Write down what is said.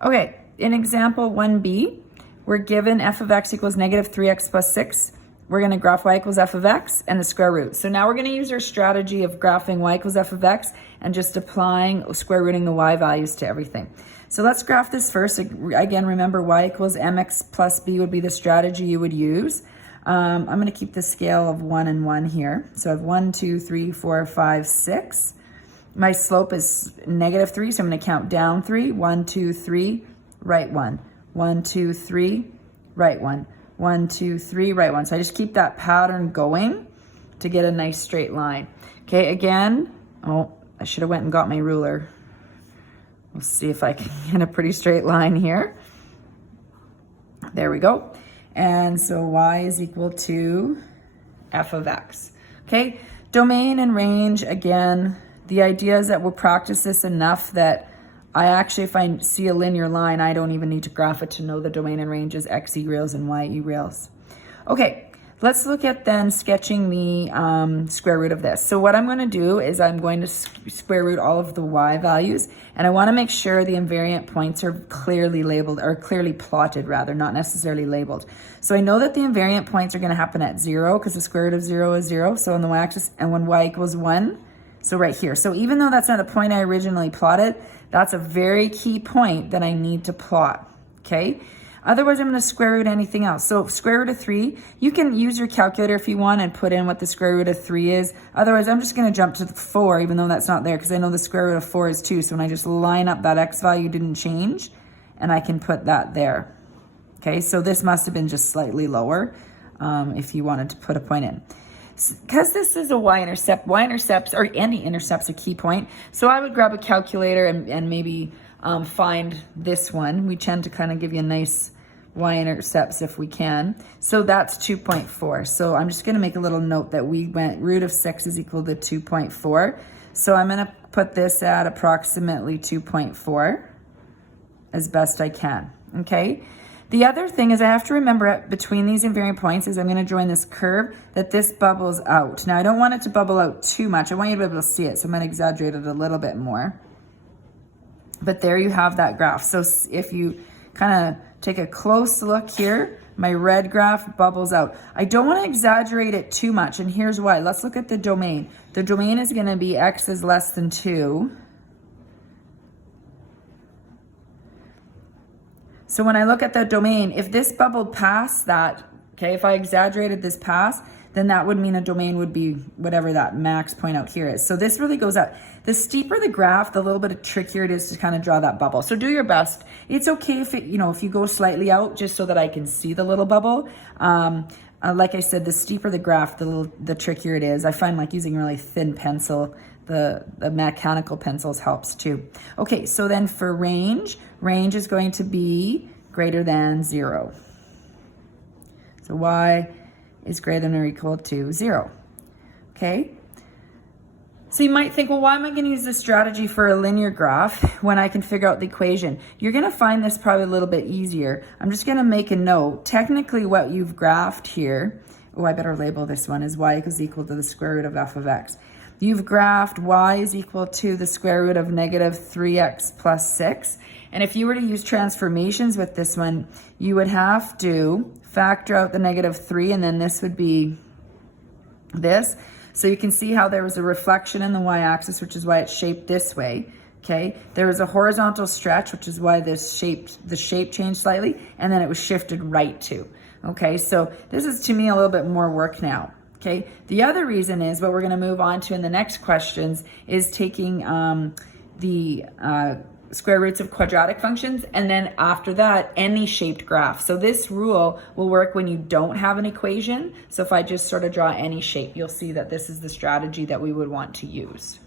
Okay, in example 1b, we're given f of x equals negative 3x plus 6. We're going to graph y equals f of x and the square root. So now we're going to use our strategy of graphing y equals f of x and just applying square rooting the y values to everything. So let's graph this first. Again, remember y equals mx plus b would be the strategy you would use. I'm going to keep the scale of 1 and 1 here. So I have 1, 2, 3, 4, 5, 6. My slope is negative 3, so I'm going to count down 3. 1, 2, 3, right 1. 1, 2, 3, right 1. 1, 2, 3, right 1. So I just keep that pattern going to get a nice straight line. Okay, again, oh, I should have went and got my ruler. We'll see if I can get a pretty straight line here. There we go. And so y is equal to f of x. Okay, domain and range, again, the idea is that we'll practice this enough that I actually, if I see a linear line, I don't even need to graph it to know the domain and range is x-e rails and y-e rails. Okay, let's look at then sketching the square root of this. So what I'm going to do is I'm going to square root all of the y values, and I want to make sure the invariant points are clearly labeled, or clearly plotted rather, not necessarily labeled. So I know that the invariant points are going to happen at 0 because the square root of 0 is 0. So on the y-axis, and when y equals 1, so right here. So even though that's not the point I originally plotted, that's a very key point that I need to plot, okay? Otherwise, I'm going to square root anything else. So square root of 3, you can use your calculator if you want and put in what the square root of 3 is. Otherwise, I'm just going to jump to the 4, even though that's not there, because I know the square root of 4 is 2. So when I just line up that x value didn't change, and I can put that there. Okay, so this must have been just slightly lower if you wanted to put a point in. Because this is a y-intercept, y-intercepts or any intercept's a key point. So I would grab a calculator and maybe find this one. We tend to kind of give you nice y-intercepts if we can. So that's 2.4. So I'm just going to make a little note that we went root of 6 is equal to 2.4. So I'm going to put this at approximately 2.4 as best I can. Okay. The other thing is I have to remember between these invariant points is I'm going to join this curve that this bubbles out. Now I don't want it to bubble out too much. I want you to be able to see it, so I'm going to exaggerate it a little bit more. But there you have that graph. So if you kind of take a close look here, my red graph bubbles out. I don't want to exaggerate it too much, and here's why. Let's look at the domain. The domain is going to be x is less than 2. So when I look at the domain, if this bubbled past that, okay, if I exaggerated this past, then that would mean a domain would be whatever that max point out here is. So this really goes up. The steeper the graph, the little bit trickier it is to kind of draw that bubble. So do your best. It's okay if it, if you go slightly out just so that I can see the little bubble. Like I said, the steeper the graph, the trickier it is. I find like using a really thin pencil, the mechanical pencils helps too. Okay, so then for range is going to be greater than 0. So y is greater than or equal to 0. Okay? So you might think, well, why am I going to use this strategy for a linear graph when I can figure out the equation? You're going to find this probably a little bit easier. I'm just going to make a note. Technically, what you've graphed here, oh, I better label this one as y is equal to the square root of f of x. You've graphed y is equal to the square root of negative 3x plus 6. And if you were to use transformations with this one, you would have to factor out the negative 3, and then this would be this. So you can see how there was a reflection in the y-axis, which is why it's shaped this way. Okay, there was a horizontal stretch, which is why the shape changed slightly, and then it was shifted right too. Okay, so this is to me a little bit more work now. Okay, the other reason is what we're going to move on to in the next questions is taking the square roots of quadratic functions, and then after that, any shaped graph. So this rule will work when you don't have an equation. So if I just sort of draw any shape, you'll see that this is the strategy that we would want to use.